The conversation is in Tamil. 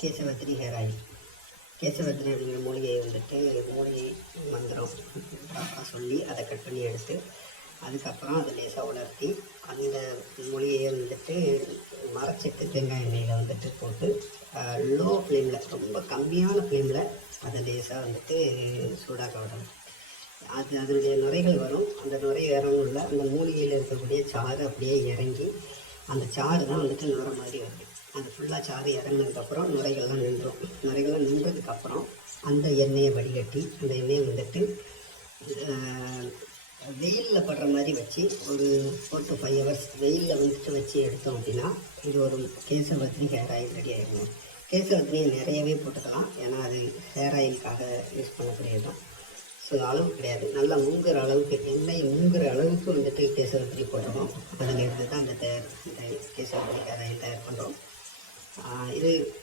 Kesavardhini hair oil. கேசவர்த்தினி அப்படிங்கிற மூலிகையை வந்துட்டு மூலிகை மந்திரம் ப்ராப்பராக சொல்லி அதை கட் பண்ணி எடுத்து அதுக்கப்புறம் அதை லேசாக உலர்த்தி அந்த மூலிகையை வந்துட்டு மரச்செக்கு தேங்காய் எண்ணெயில் வந்துட்டு போட்டு லோ ஃப்ளேமில், ரொம்ப கம்மியான ஃப்ளேமில் அதை லேசாக வந்துட்டு சூடாக்க விடணும். அதனுடைய நுரைகள் வரும். அந்த நுரை இறங்குள்ள அந்த மூலிகையில் இருக்கக்கூடிய சாறு அப்படியே இறங்கி அந்த சாறு தான் வந்துட்டு நுரை மாதிரி வருது. அது ஃபுல்லாக சாறு இறங்கினதுக்கப்புறம் நுரைகள்லாம் நின்றுடும். நுரைகள்லாம் நின்றதுக்கப்புறம் அந்த எண்ணெயை வடிகட்டி அந்த எண்ணெயை வந்துட்டு வெயிலில் படுற மாதிரி வச்சு ஒரு 4 to 5 hours வெயிலில் வந்துட்டு வச்சு எடுத்தோம் அப்படின்னா இது ஒரு கேசவர்த்தினி ஹேர் ஆயில் ரெடி ஆகிடும். கேசவர்த்தினியை நிறையவே போட்டுக்கலாம், ஏன்னா அது ஹேர் ஆயிலுக்காக யூஸ் பண்ணக்கூடியது தான். ஸோ அளவு கிடையாது, நல்லா மூங்குற அளவுக்கு, எண்ணெயை மூங்குற அளவுக்கு வந்துட்டு கேசவர்த்தினி போடுறோம். அதில் இருந்து தான் இந்த கேசவர்த்தினி ஹேர் ஆயில் தயார் பண்ணுறோம். இது